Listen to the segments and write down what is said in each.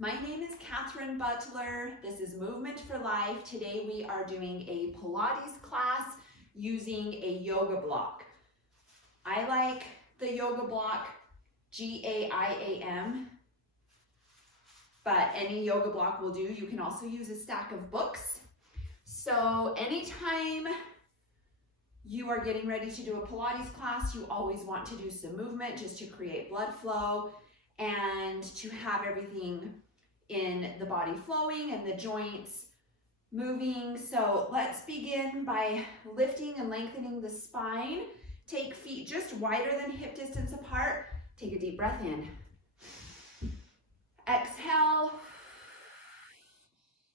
My name is Kathryn Butler. This is Movement for Life. Today we are doing a Pilates class using a yoga block. I like the yoga block GAIAM, but any yoga block will do. You can also use a stack of books. So anytime you are getting ready to do a Pilates class, you always want to do some movement just to create blood flow and to have everything in the body flowing and the joints moving. So let's begin by lifting and lengthening the spine. Take feet just wider than hip distance apart. Take a deep breath in. Exhale.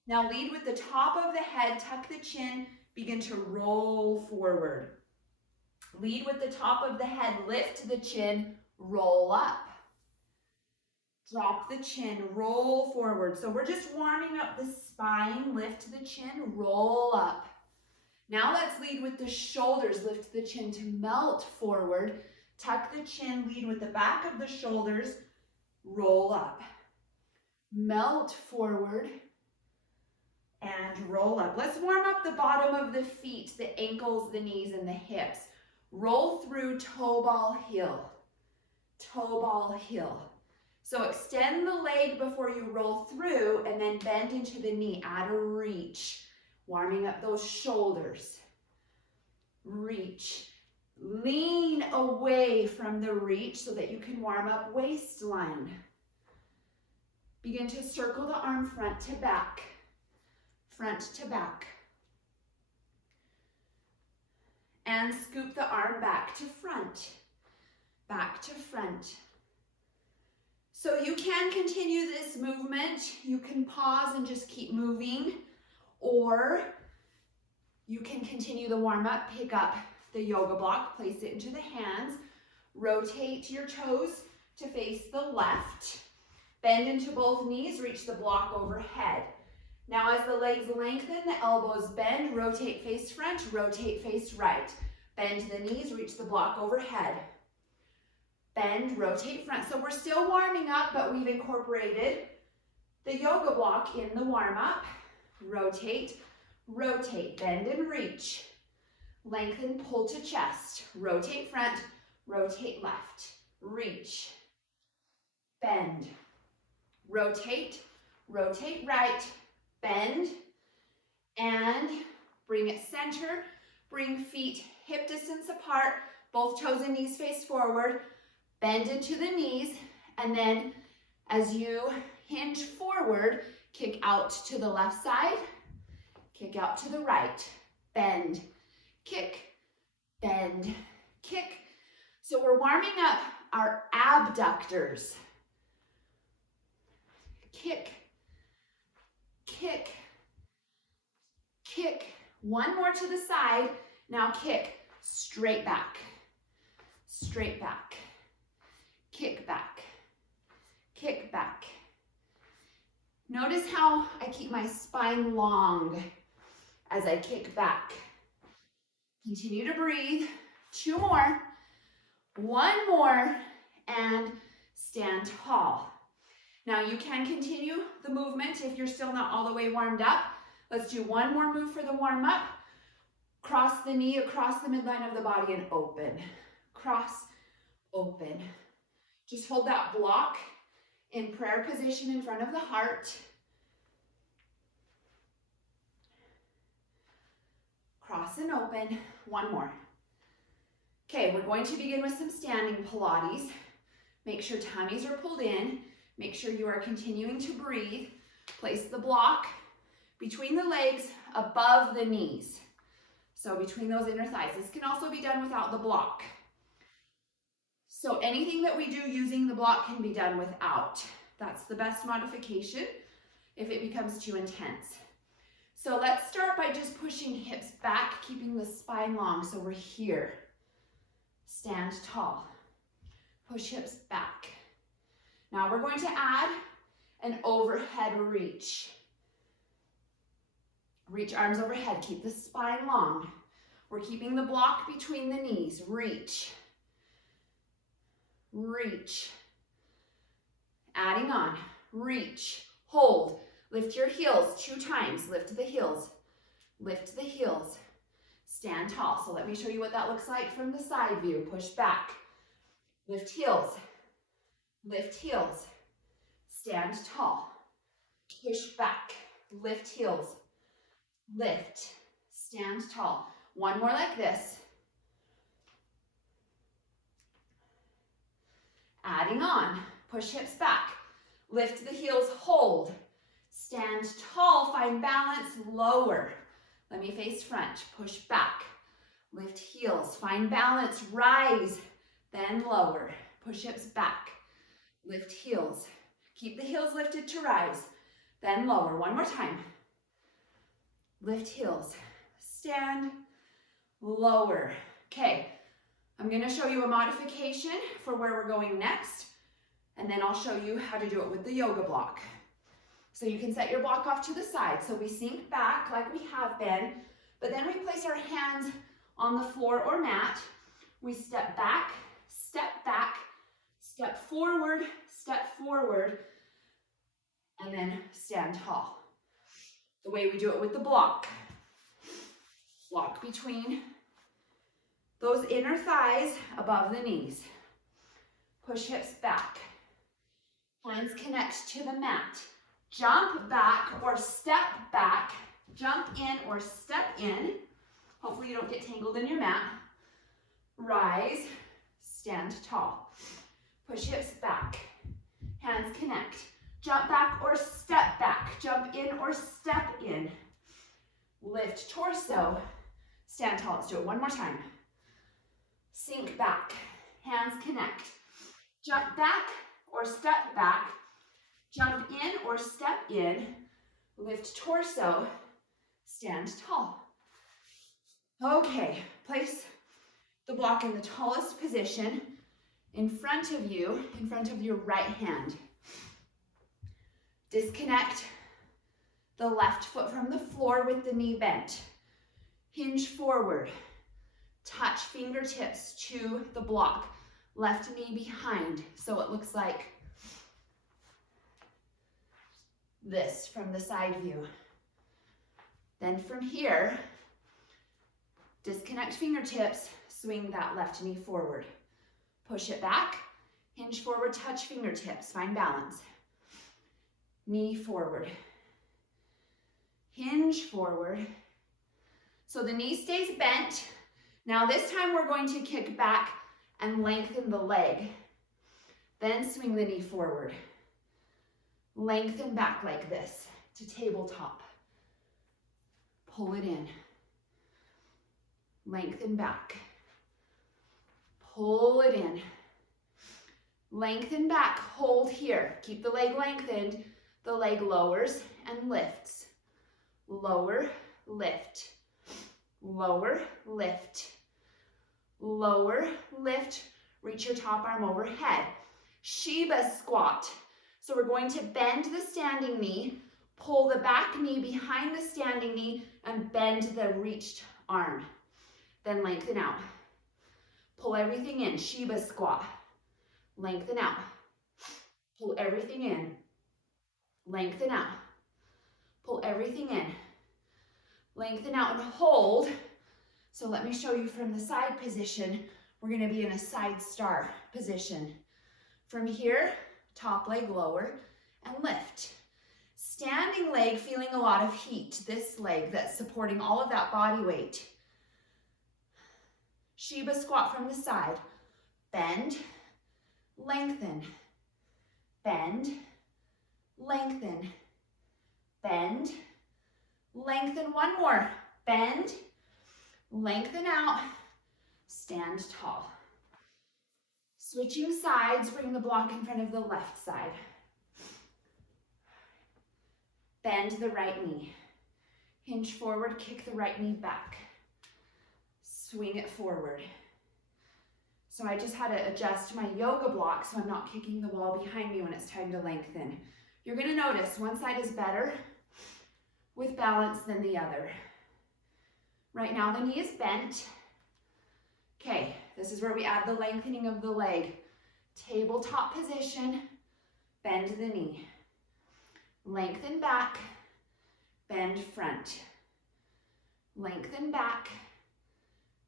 Now lead with the top of the head, tuck the chin, begin to roll forward. Lead with the top of the head, lift the chin, roll up. Drop the chin, roll forward. So we're just warming up the spine, lift the chin, roll up. Now let's lead with the shoulders, lift the chin to melt forward. Tuck the chin, lead with the back of the shoulders, roll up. Melt forward and roll up. Let's warm up the bottom of the feet, the ankles, the knees, and the hips. Roll through toe ball heel, toe ball heel. So extend the leg before you roll through and then bend into the knee. Add a reach, warming up those shoulders. Reach. Lean away from the reach so that you can warm up waistline. Begin to circle the arm front to back, front to back. And scoop the arm back to front, back to front. So you can continue this movement. You can pause and just keep moving, or you can continue the warm-up, pick up the yoga block, place it into the hands, rotate your toes to face the left, bend into both knees, reach the block overhead. Now as the legs lengthen, the elbows bend, rotate face front, rotate face right. Bend the knees, reach the block overhead. Bend, rotate front. So we're still warming up, but we've incorporated the yoga block in the warm-up. Rotate, rotate, bend and reach. Lengthen, pull to chest. Rotate front, rotate left. Reach, bend, rotate, rotate right, bend, and bring it center. Bring feet hip distance apart, both toes and knees face forward. Bend into the knees, and then as you hinge forward, kick out to the left side, kick out to the right, bend, kick, bend, kick. So we're warming up our abductors. Kick, kick, kick. One more to the side. Now kick straight back, straight back. Kick back, kick back. Notice how I keep my spine long as I kick back. Continue to breathe. 2 more, 1 more, and stand tall. Now you can continue the movement if you're still not all the way warmed up. Let's do 1 more move for the warm up. Cross the knee across the midline of the body and open. Cross, open. Just hold that block in prayer position in front of the heart. Cross and open. 1 more. Okay, we're going to begin with some standing Pilates. Make sure tummies are pulled in. Make sure you are continuing to breathe. Place the block between the legs, above the knees. So between those inner thighs. This can also be done without the block. So anything that we do using the block can be done without. That's the best modification if it becomes too intense. So let's start by just pushing hips back, keeping the spine long. So we're here. Stand tall. Push hips back. Now we're going to add an overhead reach. Reach arms overhead. Keep the spine long. We're keeping the block between the knees. Reach. Reach. Adding on. Reach. hold. Lift your heels 2 times. Lift the heels. Lift the heels. Stand tall. So let me show you what that looks like from the side view. Push back. Lift heels. Lift heels. Stand tall. Push back. Lift heels. Lift. Stand tall. One more like this. Adding on. Push hips back. Lift the heels. Hold. Stand tall. Find balance. Lower. Let me face front. Push back. Lift heels. Find balance. Rise. Then lower. Push hips back. Lift heels. Keep the heels lifted to rise. Then lower. One more time. Lift heels. Stand. Lower. Okay. I'm going to show you a modification for where we're going next. And then I'll show you how to do it with the yoga block. So you can set your block off to the side. So we sink back like we have been, but then we place our hands on the floor or mat. We step back, step forward, and then stand tall. The way we do it with the block. Block between those inner thighs above the knees. Push hips back. Hands connect to the mat. Jump back or step back. Jump in or step in. Hopefully you don't get tangled in your mat. Rise, stand tall. Push hips back. Hands connect. Jump back or step back. Jump in or step in. Lift torso. Stand tall. Let's do it one more time. Sink back. Hands connect. Jump back or step back. Jump in or step in. Lift torso. Stand tall. Okay, place the block in the tallest position in front of you, in front of your right hand. Disconnect the left foot from the floor with the knee bent. Hinge forward. Touch fingertips to the block. Left knee behind, so it looks like this from the side view. Then from here, disconnect fingertips, swing that left knee forward. Push it back, hinge forward, touch fingertips, find balance. Knee forward. Hinge forward. So the knee stays bent. Now this time we're going to kick back and lengthen the leg. Then swing the knee forward. Lengthen back like this to tabletop. Pull it in. Lengthen back. Pull it in. Lengthen back. Hold here. Keep the leg lengthened. The leg lowers and lifts. Lower, lift. Lower, lift. Lower, lift. Reach your top arm overhead. Shiva squat. So we're going to bend the standing knee, pull the back knee behind the standing knee, and bend the reached arm. Then lengthen out. Pull everything in. Shiva squat. Lengthen out. Pull everything in. Lengthen out. Pull everything in. Lengthen out and hold. So let me show you from the side position. We're going to be in a side star position. From here, top leg lower and lift. Standing leg feeling a lot of heat. This leg that's supporting all of that body weight. Shiva squat from the side. Bend, lengthen, bend, lengthen, bend, lengthen. One more. Bend, lengthen out, stand tall. Switching sides, bring the block in front of the left side. Bend the right knee. Hinge forward, kick the right knee back. Swing it forward. So I just had to adjust my yoga block so I'm not kicking the wall behind me when it's time to lengthen. You're going to notice one side is better with balance than the other. Right now the knee is bent. Okay, this is where we add the lengthening of the leg. Tabletop position, bend the knee. Lengthen back, bend front. Lengthen back,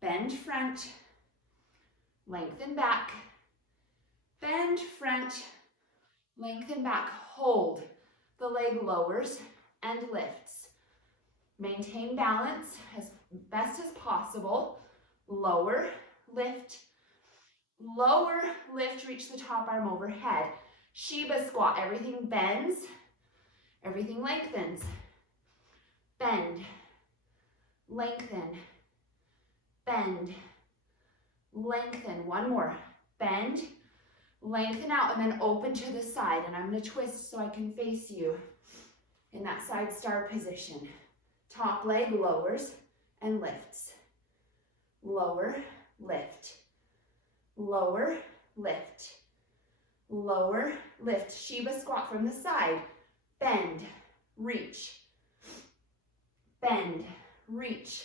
bend front. Lengthen back, bend front. Lengthen back, hold. The leg lowers and lifts. Maintain balance as best as possible. Lower, lift, reach the top arm overhead. Shiva squat, everything bends, everything lengthens. Bend, lengthen, bend, lengthen. One more, bend, lengthen out, and then open to the side. And I'm going to twist so I can face you in that side star position. Top leg lowers and lifts. Lower, lift. Lower, lift. Lower, lift. Shiva squat from the side. Bend, reach. Bend, reach.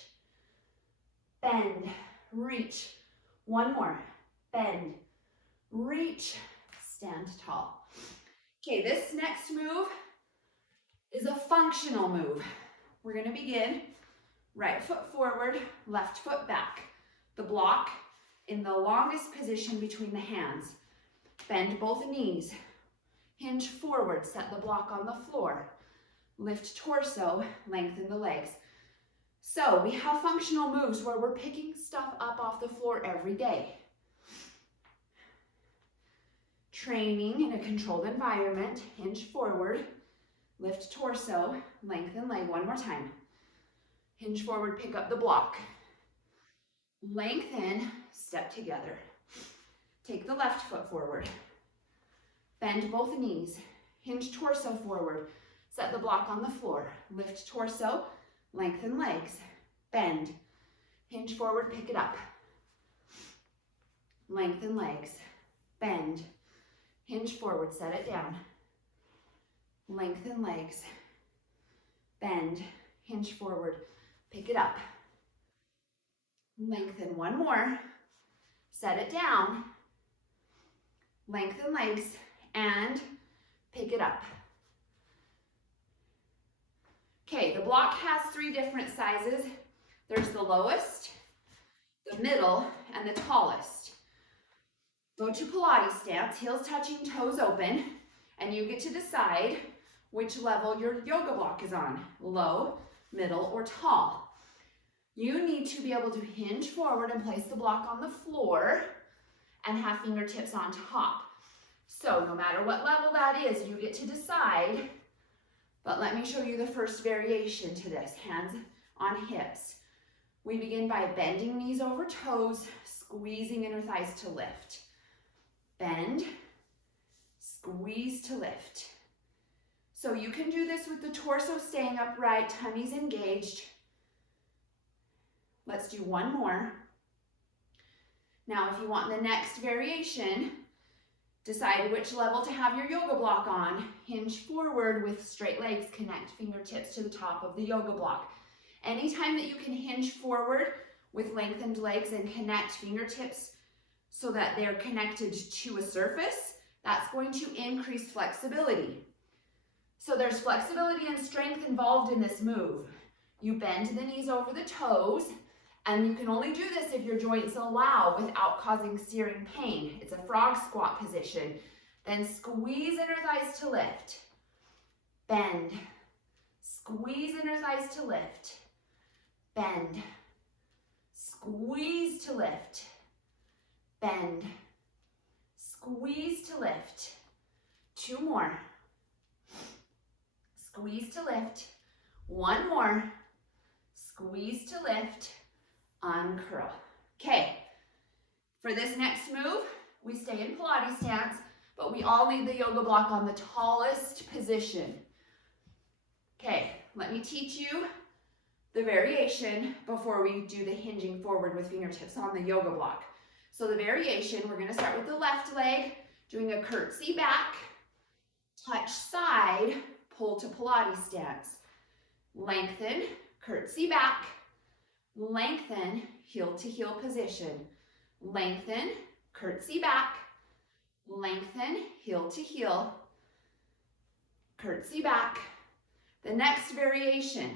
Bend, reach. One more. Bend, reach. Stand tall. Okay, this next move is a functional move. We're going to begin right foot forward, left foot back. The block in the longest position between the hands. Bend both knees. Hinge forward, set the block on the floor. Lift torso, lengthen the legs. So we have functional moves where we're picking stuff up off the floor every day. Training in a controlled environment, hinge forward, lift torso, lengthen leg. One more time. Hinge forward, pick up the block. Lengthen, step together. Take the left foot forward. Bend both knees. Hinge torso forward. Set the block on the floor. Lift torso, lengthen legs. Bend. Hinge forward, pick it up. Lengthen legs. Bend. Hinge forward, set it down. Lengthen legs. Bend. Hinge forward, pick it up. Lengthen. One more. Set it down. Lengthen legs and pick it up. Okay, the block has 3 different sizes. There's the lowest, the middle, and the tallest. Go to Pilates stance, heels touching, toes open, and you get to decide which level your yoga block is on, low, middle, or tall. You need to be able to hinge forward and place the block on the floor and have fingertips on top. So no matter what level that is, you get to decide. But let me show you the first variation to this, hands on hips. We begin by bending knees over toes, squeezing inner thighs to lift. Bend, squeeze to lift. So you can do this with the torso staying upright, tummies engaged. Let's do one more. Now, if you want the next variation, decide which level to have your yoga block on. Hinge forward with straight legs, connect fingertips to the top of the yoga block. Anytime that you can hinge forward with lengthened legs and connect fingertips so that they're connected to a surface, that's going to increase flexibility. So there's flexibility and strength involved in this move. You bend the knees over the toes, and you can only do this if your joints allow without causing searing pain. It's a frog squat position. Then squeeze inner thighs to lift. Bend. Squeeze inner thighs to lift. Bend. Squeeze to lift. Bend. Squeeze to lift. 2 more. Squeeze to lift. 1 more. Squeeze to lift. Uncurl. Okay, for this next move, we stay in Pilates stance, but we all need the yoga block on the tallest position. Okay, let me teach you the variation before we do the hinging forward with fingertips on the yoga block. So the variation, we're going to start with the left leg, doing a curtsy back, touch side, pull to Pilates stance. Lengthen, curtsy back, lengthen, heel to heel position. Lengthen, curtsy back, lengthen, heel to heel. curtsy back. The next variation,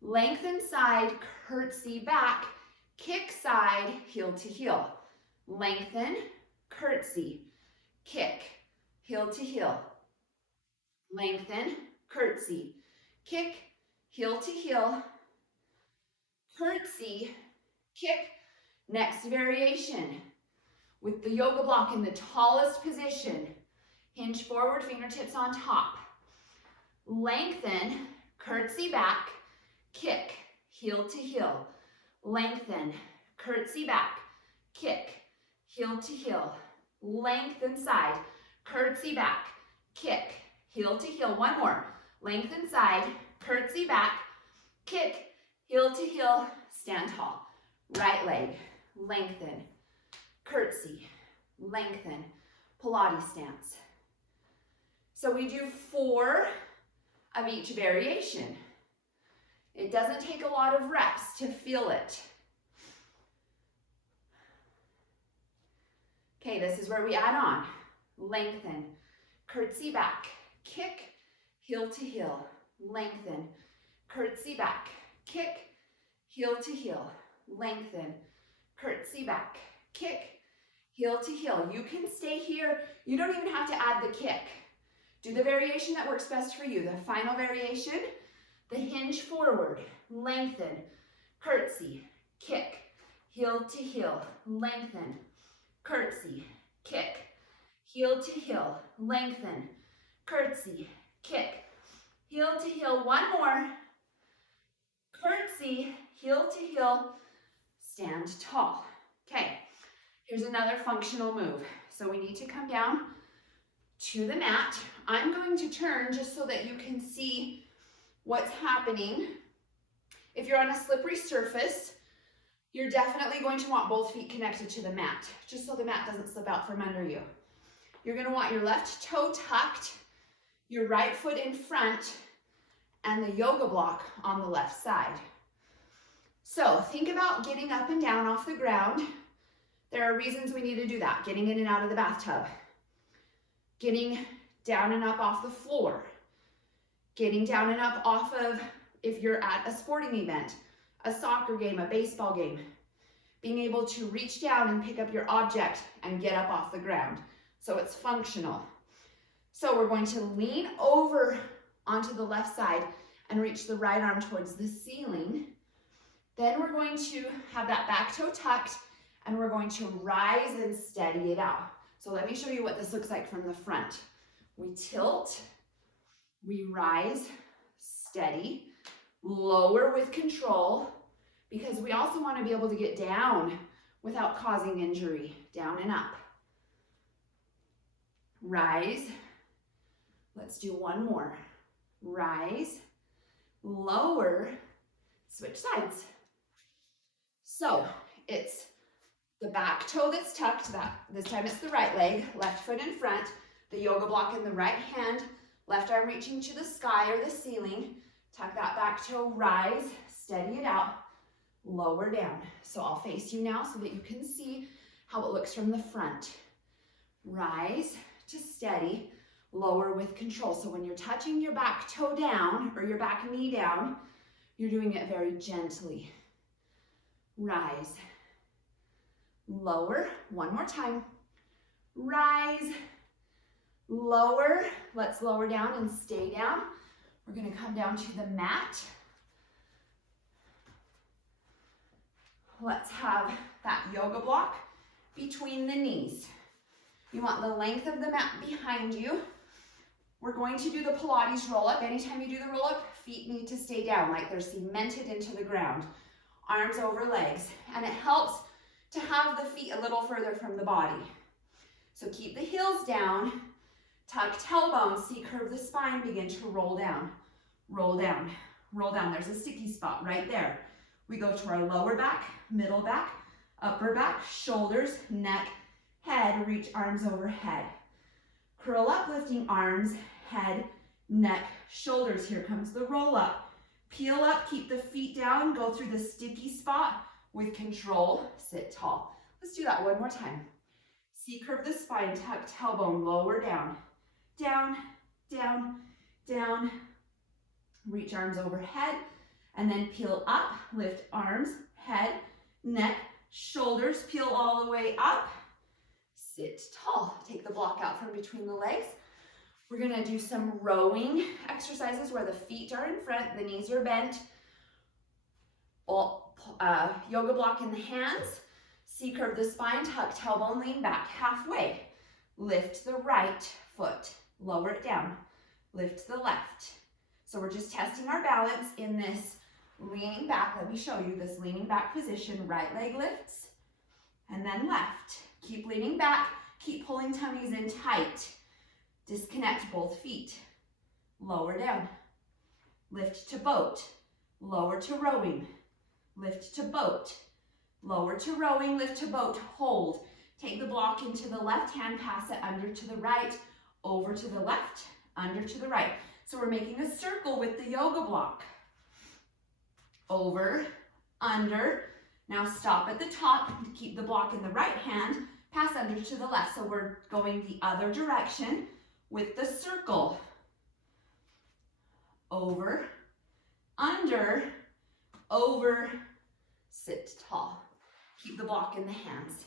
lengthen side, curtsy back, kick side, heel to heel. Lengthen, curtsy, kick, heel to heel. Lengthen, curtsy, kick, heel to heel, curtsy, kick. Next variation, with the yoga block in the tallest position, hinge forward, fingertips on top. Lengthen, curtsy back, kick, heel to heel. Lengthen, curtsy back, kick, heel to heel. Lengthen side, curtsy back, kick, heel to heel. One more. Lengthen side, curtsy back, kick, heel to heel, stand tall. Right leg, lengthen, curtsy, lengthen, Pilates stance. So we do 4 of each variation. It doesn't take a lot of reps to feel it. Okay, this is where we add on. Lengthen, curtsy back, kick, heel to heel, lengthen, curtsy back, kick, heel to heel, lengthen, curtsy back, kick, heel to heel. You can stay here. You don't even have to add the kick. Do the variation that works best for you. The final variation, the hinge forward, lengthen, curtsy, kick, heel to heel, lengthen, curtsy, kick, heel to heel, lengthen, curtsy, kick, heel to heel. One more. Curtsy, heel to heel, stand tall. Okay, here's another functional move. So we need to come down to the mat. I'm going to turn just so that you can see what's happening. If you're on a slippery surface, you're definitely going to want both feet connected to the mat, just so the mat doesn't slip out from under you. You're going to want your left toe tucked, your right foot in front, and the yoga block on the left side. So think about getting up and down off the ground. There are reasons we need to do that. Getting in and out of the bathtub. Getting down and up off the floor. Getting down and up off of, if you're at a sporting event, a soccer game, a baseball game. Being able to reach down and pick up your object and get up off the ground. So it's functional. So we're going to lean over onto the left side and reach the right arm towards the ceiling. Then we're going to have that back toe tucked and we're going to rise and steady it out. So let me show you what this looks like from the front. We tilt, we rise, steady, lower with control, because we also want to be able to get down without causing injury. Down and up. Rise. Let's do one more. Rise, lower, switch sides. So it's the back toe that's tucked, this time it's the right leg, left foot in front, the yoga block in the right hand, left arm reaching to the sky or the ceiling. Tuck that back toe, rise, steady it out, lower down. So I'll face you now so that you can see how it looks from the front. Rise to steady, lower with control. So when you're touching your back toe down or your back knee down, you're doing it very gently. Rise, lower, one more time. Rise, lower, let's lower down and stay down. We're gonna come down to the mat. Let's have that yoga block between the knees. You want the length of the mat behind you. We're going to do the Pilates roll-up. Anytime you do the roll-up, feet need to stay down like they're cemented into the ground. Arms over legs. And it helps to have the feet a little further from the body. So keep the heels down, tuck tailbones, C-curve the spine, begin to roll down. Roll down, roll down. There's a sticky spot right there. We go to our lower back, middle back, upper back, shoulders, neck, head, reach arms overhead. Curl up, lifting arms, head, neck, shoulders. Here comes the roll up. Peel up, keep the feet down, go through the sticky spot with control, sit tall. Let's do that one more time. C-curve the spine, tuck tailbone, lower down, down, down, down, reach arms overhead, and then peel up, lift arms, head, neck, shoulders, peel all the way up, sit tall. Take the block out from between the legs. We're gonna do some rowing exercises where the feet are in front, the knees are bent, yoga block in the hands, C-curve the spine, tuck tailbone, lean back halfway. Lift the right foot, lower it down, lift the left. So we're just testing our balance in this leaning back. Let me show you this leaning back position. Right leg lifts and then left. Keep leaning back, keep pulling tummies in tight. Disconnect both feet, lower down, lift to boat, lower to rowing, lift to boat, lower to rowing, lift to boat, hold. Take the block into the left hand, pass it under to the right, over to the left, under to the right. So we're making a circle with the yoga block. Over, under. Now stop at the top, keep the block in the right hand, pass under to the left. So we're going the other direction with the circle. Over, under, over, sit tall. Keep the block in the hands.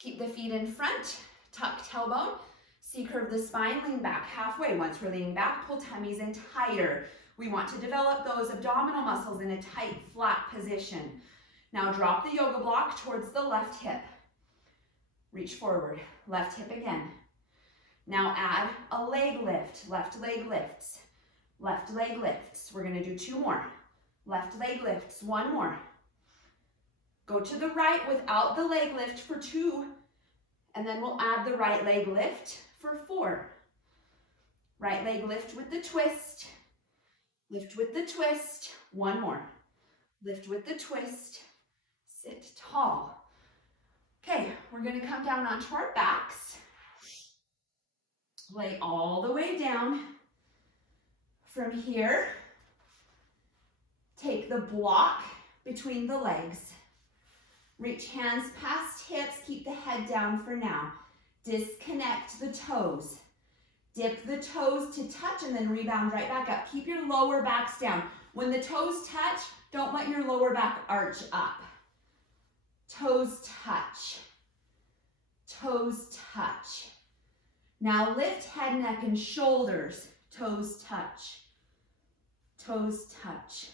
Keep the feet in front, tuck tailbone, C-curve the spine, lean back halfway. Once we're leaning back, pull tummies in tighter. We want to develop those abdominal muscles in a tight, flat position. Now drop the yoga block towards the left hip. Reach forward, left hip again. Now add a leg lift, left leg lifts, left leg lifts. We're gonna do 2 more. Left leg lifts, 1 more. Go to the right without the leg lift for 2, and then we'll add the right leg lift for 4. Right leg lift with the twist, lift with the twist, 1 more. Lift with the twist, sit tall. Okay, we're gonna come down onto our backs. Lay all the way down. From here, take the block between the legs. Reach hands past hips, keep the head down for now. Disconnect the toes. Dip the toes to touch and then rebound right back up. Keep your lower backs down. When the toes touch, don't let your lower back arch up. Toes touch. Toes touch. Now lift head, neck, and shoulders. Toes touch. Toes touch.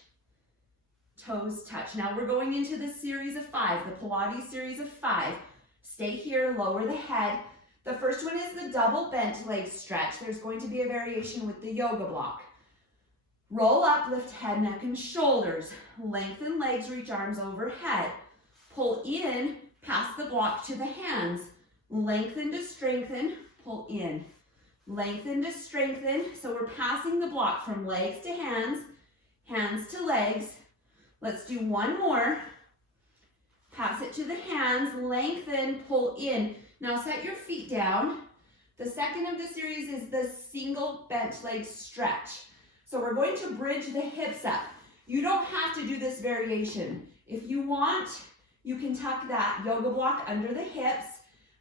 Toes touch. Now we're going into the series of 5, the Pilates series of 5. Stay here, lower the head. The first one is the double bent leg stretch. There's going to be a variation with the yoga block. Roll up, lift head, neck, and shoulders. Lengthen legs, reach arms overhead. Pull in, pass the block to the hands. Lengthen to strengthen, pull in. Lengthen to strengthen. So we're passing the block from legs to hands, hands to legs. Let's do 1 more. Pass it to the hands, lengthen, pull in. Now set your feet down. The second of the series is the single bent leg stretch. So we're going to bridge the hips up. You don't have to do this variation. If you want, you can tuck that yoga block under the hips.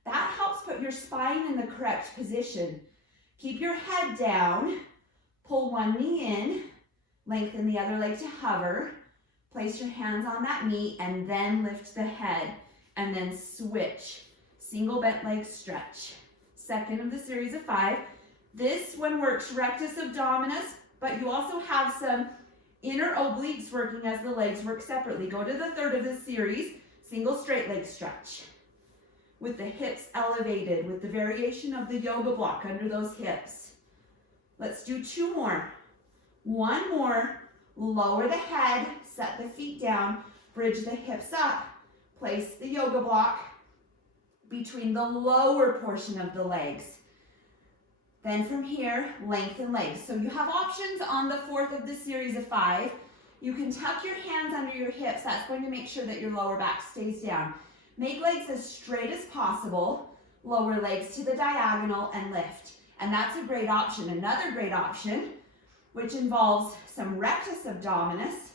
That helps put your spine in the correct position. Keep your head down. Pull one knee in. Lengthen the other leg to hover. Place your hands on that knee and then lift the head and then switch. Single bent leg stretch. Second of the series of 5. This one works rectus abdominis, but you also have some inner obliques working as the legs work separately. Go to the third of the series, single straight leg stretch. With the hips elevated, with the variation of the yoga block under those hips. Let's do 2 more. 1 more. Lower the head, set the feet down, bridge the hips up, place the yoga block between the lower portion of the legs. Then from here, lengthen legs. So you have options on the fourth of the series of 5. You can tuck your hands under your hips. That's going to make sure that your lower back stays down. Make legs as straight as possible. Lower legs to the diagonal and lift. And that's a great option. Another great option, which involves some rectus abdominis,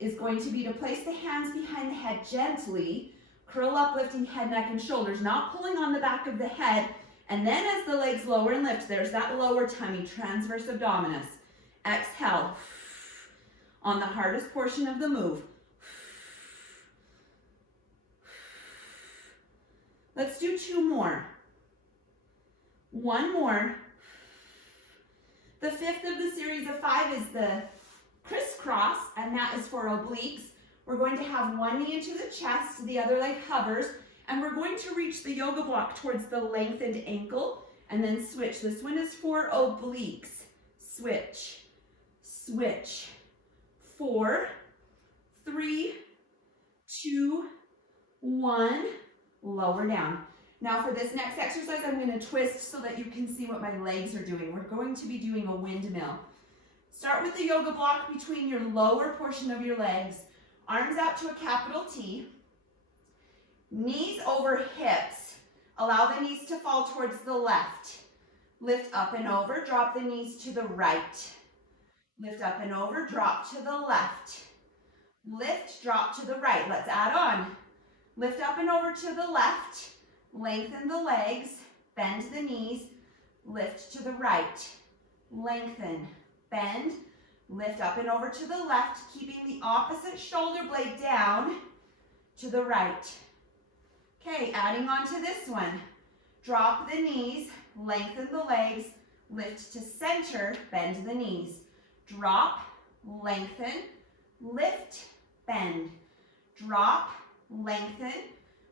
is going to be to place the hands behind the head gently, curl up, lifting head, neck, and shoulders, not pulling on the back of the head, And then as the legs lower and lift, there's that lower tummy, transverse abdominis. Exhale on the hardest portion of the move. Let's do 2 more. 1 more. The 5th of the series of 5 is the crisscross, and that is for obliques. We're going to have one knee into the chest, the other leg hovers, and we're going to reach the yoga block towards the lengthened ankle, and then switch. This one is for obliques. Switch, switch. 4, 3, 2, 1. Lower down. Now for this next exercise, I'm going to twist so that you can see what my legs are doing. We're going to be doing a windmill. Start with the yoga block between your lower portion of your legs. Arms out to a capital T. Knees over hips. Allow the knees to fall towards the left. Lift up and over, drop the knees to the right. Lift up and over, drop to the left. Lift, drop to the right. Let's add on. Lift up and over to the left. Lengthen the legs. Bend the knees. Lift to the right. Lengthen. Bend. Lift up and over to the left, keeping the opposite shoulder blade down to the right. Okay, adding on to this one. Drop the knees. Lengthen the legs. Lift to center. Bend the knees. Drop. Lengthen. Lift. Bend. Drop. Lengthen,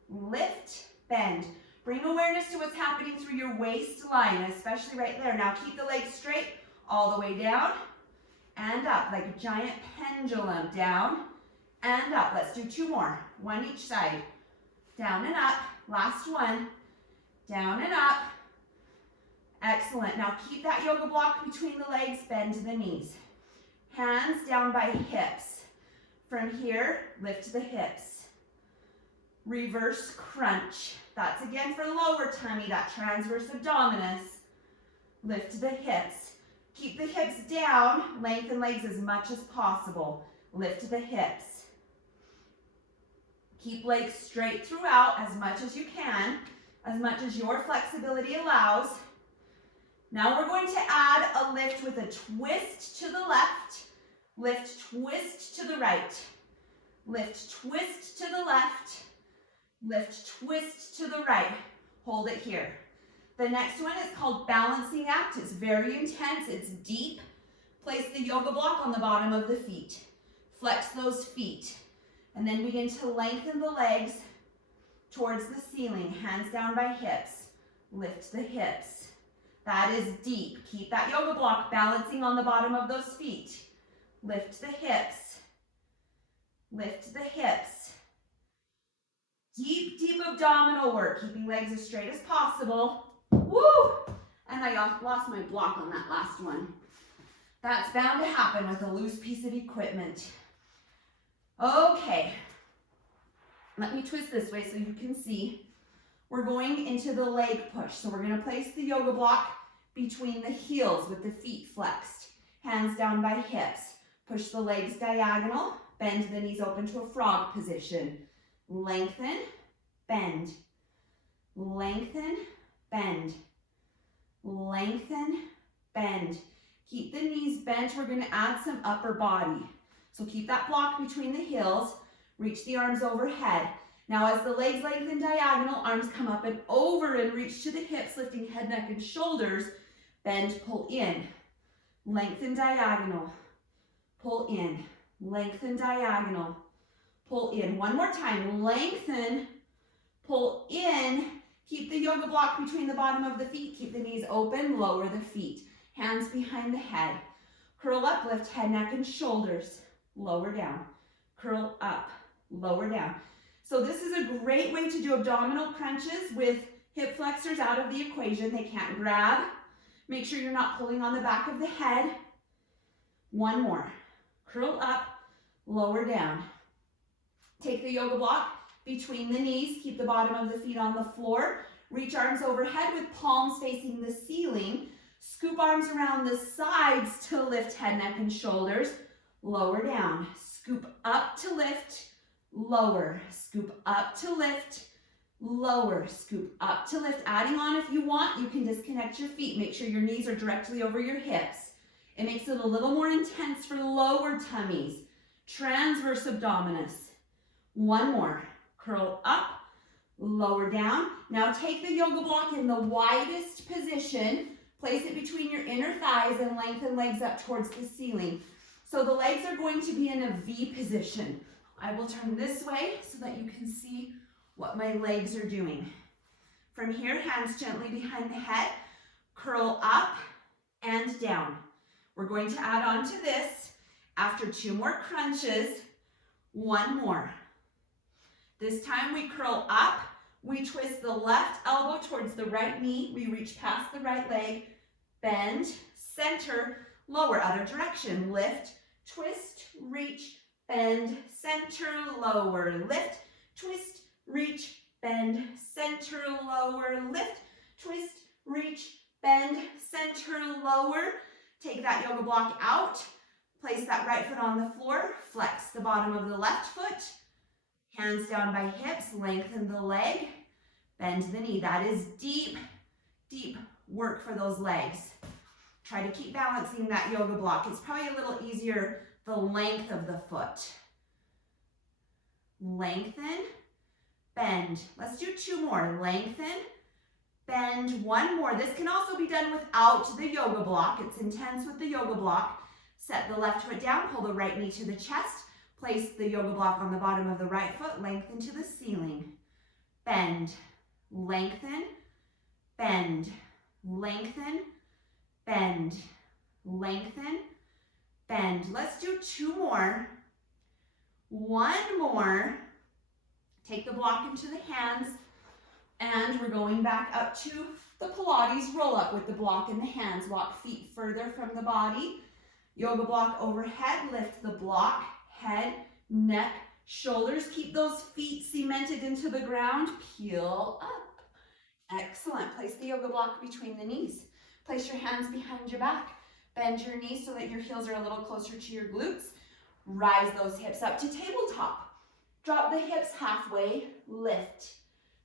lift, bend. Bring awareness to what's happening through your waistline, especially right there. Now keep the legs straight all the way down and up like a giant pendulum. Down and up. Let's do 2 more. 1 each side. Down and up. Last one. Down and up. Excellent. Now keep that yoga block between the legs. Bend the knees. Hands down by hips. From here, lift the hips. Reverse crunch. That's again for lower tummy, that transverse abdominis. Lift the hips. Keep the hips down. Lengthen legs as much as possible. Lift the hips. Keep legs straight throughout as much as you can, as much as your flexibility allows. Now we're going to add a lift with a twist to the left. Lift, twist to the right. Lift, twist to the left. Lift, twist to the right. Hold it here. The next one is called balancing act. It's very intense. It's deep. Place the yoga block on the bottom of the feet. Flex those feet. And then begin to lengthen the legs towards the ceiling. Hands down by hips. Lift the hips. That is deep. Keep that yoga block balancing on the bottom of those feet. Lift the hips. Lift the hips. Deep, deep abdominal work, keeping legs as straight as possible. Woo! And I lost my block on that last one. That's bound to happen with a loose piece of equipment. Okay. Let me twist this way so you can see. We're going into the leg push. So we're going to place the yoga block between the heels with the feet flexed. Hands down by hips. Push the legs diagonal. Bend the knees open to a frog position. Lengthen, bend, lengthen, bend, lengthen, bend. Keep the knees bent. We're going to add some upper body. So keep that block between the heels. Reach the arms overhead. Now as the legs lengthen diagonal, arms come up and over and reach to the hips, lifting head, neck, and shoulders. Bend, pull in. Lengthen diagonal. Pull in. Lengthen diagonal. Pull in. One more time. Lengthen. Pull in. Keep the yoga block between the bottom of the feet. Keep the knees open. Lower the feet. Hands behind the head. Curl up. Lift head, neck, and shoulders. Lower down. Curl up. Lower down. So this is a great way to do abdominal crunches with hip flexors out of the equation. They can't grab. Make sure you're not pulling on the back of the head. One more. Curl up. Lower down. Take the yoga block between the knees. Keep the bottom of the feet on the floor. Reach arms overhead with palms facing the ceiling. Scoop arms around the sides to lift head, neck, and shoulders. Lower down. Scoop up to lift. Lower. Scoop up to lift. lower, scoop up to lift. Adding on if you want, you can disconnect your feet. Make sure your knees are directly over your hips. It makes it a little more intense for lower tummies. Transverse abdominis. One more. Curl up, lower down. Now take the yoga block in the widest position. Place it between your inner thighs and lengthen legs up towards the ceiling. So the legs are going to be in a V position. I will turn this way so that you can see what my legs are doing. From here, hands gently behind the head, curl up and down. We're going to add on to this after 2 more crunches, 1 more. This time we curl up, we twist the left elbow towards the right knee, we reach past the right leg, bend, center, lower, other direction, lift, twist, reach, bend, center, lower, lift, twist, reach, bend, center, lower, lift, twist, reach, bend, center, lower. Take that yoga block out, place that right foot on the floor, flex the bottom of the left foot, hands down by hips, lengthen the leg, bend the knee. That is deep, deep work for those legs. Try to keep balancing that yoga block. It's probably a little easier the length of the foot. Lengthen, bend. Let's do 2 more. Lengthen, bend, 1 more. This can also be done without the yoga block. It's intense with the yoga block. Set the left foot down, pull the right knee to the chest, place the yoga block on the bottom of the right foot, lengthen to the ceiling. Bend, lengthen, bend, lengthen, bend, lengthen, bend. Let's do 2 more. 1 more. Take the block into the hands, and we're going back up to the Pilates roll up with the block in the hands. Walk feet further from the body. Yoga block overhead, lift the block, head, neck, shoulders. Keep those feet cemented into the ground. Peel up. Excellent. Place the yoga block between the knees. Place your hands behind your back. Bend your knees so that your heels are a little closer to your glutes. Rise those hips up to tabletop. Drop the hips halfway, lift.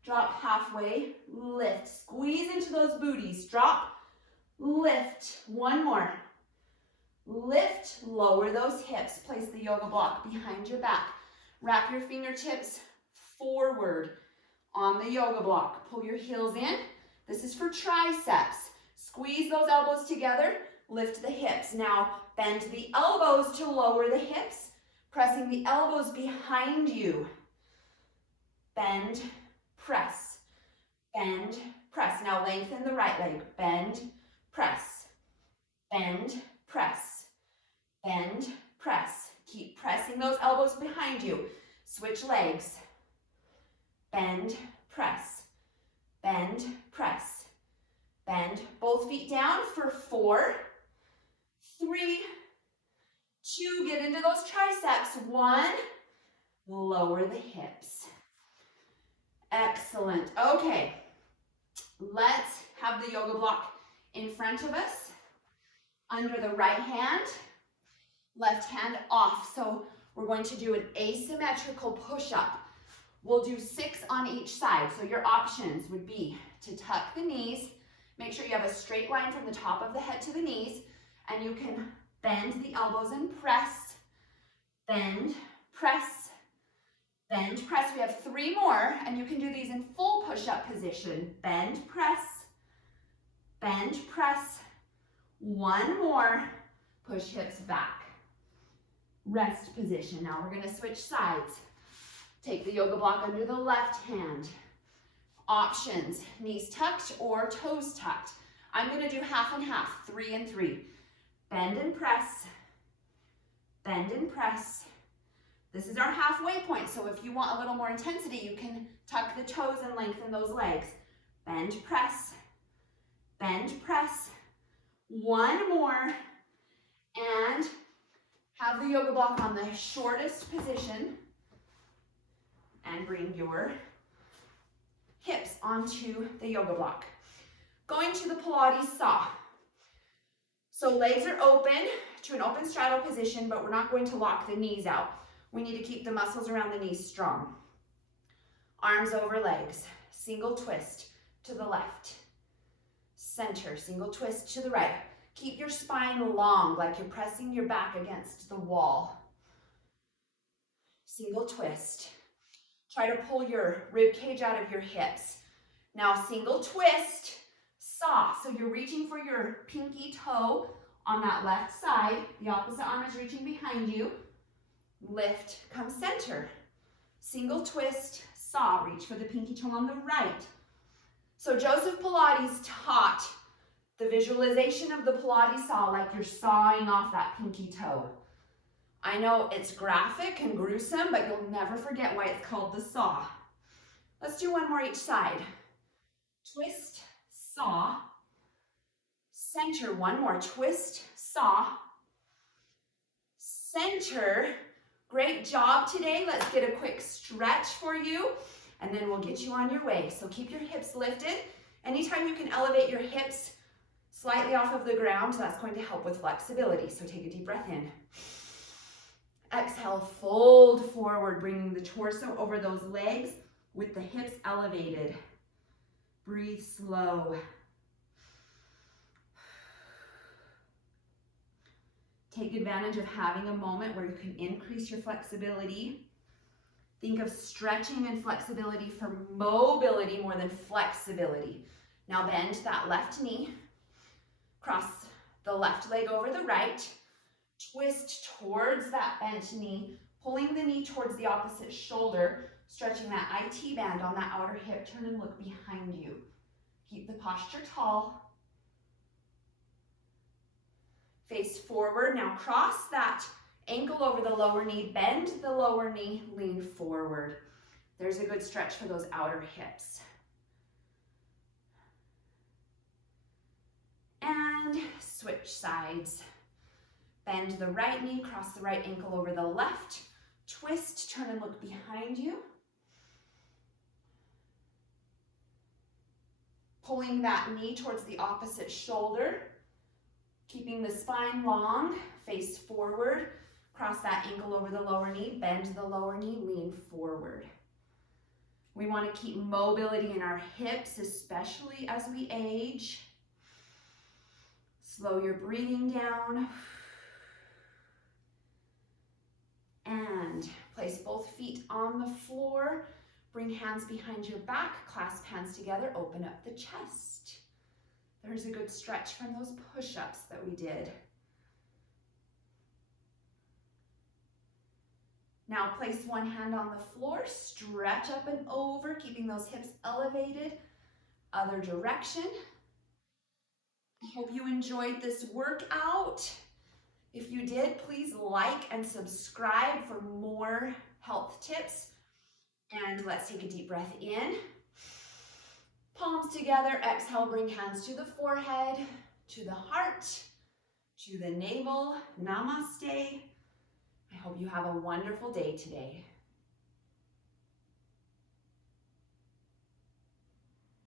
Drop halfway, lift. Squeeze into those booties. Drop, lift. 1 more. Lift, lower those hips. Place the yoga block behind your back. Wrap your fingertips forward on the yoga block. Pull your heels in. This is for triceps. Squeeze those elbows together. Lift the hips. Now bend the elbows to lower the hips, pressing the elbows behind you. Bend, press, bend, press. Now lengthen the right leg. Bend, press, bend, press, bend, press. Keep pressing those elbows behind you. Switch legs. Bend, press, bend, press, bend. Both feet down for 4, 3, 2. Get into those triceps. 1, lower the hips. Excellent. Okay, let's have the yoga block in front of us, under the right hand, left hand off. So we're going to do an asymmetrical push-up. We'll do 6 on each side. So your options would be to tuck the knees, make sure you have a straight line from the top of the head to the knees, and you can bend the elbows and press, bend, press, bend, press. We have 3 more, and you can do these in full push-up position. Bend, press, bend, press. 1 more. Push hips back. Rest position. Now we're going to switch sides. Take the yoga block under the left hand. Options, knees tucked or toes tucked. I'm going to do half and half, 3 and 3. Bend and press, bend and press. This is our halfway point, so if you want a little more intensity, you can tuck the toes and lengthen those legs. Bend, press, bend, press. 1 more, and have the yoga block on the shortest position, and bring your hips onto the yoga block. Going to the Pilates saw. So legs are open to an open straddle position, but we're not going to lock the knees out. We need to keep the muscles around the knees strong. Arms over legs. single twist to the left. Center, single twist to the right. Keep your spine long, like you're pressing your back against the wall. Single twist. Try to pull your rib cage out of your hips. Now single twist, saw. So you're reaching for your pinky toe on that left side. The opposite arm is reaching behind you. Lift, come center. Single twist, saw. Reach for the pinky toe on the right. So Joseph Pilates taught the visualization of the Pilates saw like you're sawing off that pinky toe. I know it's graphic and gruesome, but you'll never forget why it's called the saw. Let's do one more each side. Twist, saw. Center, one more. Twist, saw. Center. Great job today. Let's get a quick stretch for you, and then we'll get you on your way. So keep your hips lifted. Anytime you can elevate your hips slightly off of the ground, that's going to help with flexibility. So take a deep breath in. Exhale, fold forward, bringing the torso over those legs with the hips elevated. Breathe slow. Take advantage of having a moment where you can increase your flexibility. Think of stretching and flexibility for mobility more than flexibility. Now bend that left knee. Cross the left leg over the right. Twist towards that bent knee, pulling the knee towards the opposite shoulder, stretching that IT band on that outer hip. Turn and look behind you. Keep the posture tall. Face forward. Now cross that ankle over the lower knee, bend the lower knee, lean forward. There's a good stretch for those outer hips. And switch sides. Bend the right knee, cross the right ankle over the left. Twist, turn and look behind you. Pulling that knee towards the opposite shoulder. Keeping the spine long, face forward. Cross that ankle over the lower knee, bend the lower knee, lean forward. We want to keep mobility in our hips, especially as we age. Slow your breathing down. And place both feet on the floor. Bring hands behind your back, clasp hands together, open up the chest. There's a good stretch from those push-ups that we did. Now place one hand on the floor, stretch up and over, keeping those hips elevated. Other direction. I hope you enjoyed this workout. If you did, please like and subscribe for more health tips. And let's take a deep breath in. Palms together, exhale, bring hands to the forehead, to the heart, to the navel. Namaste. I hope you have a wonderful day today.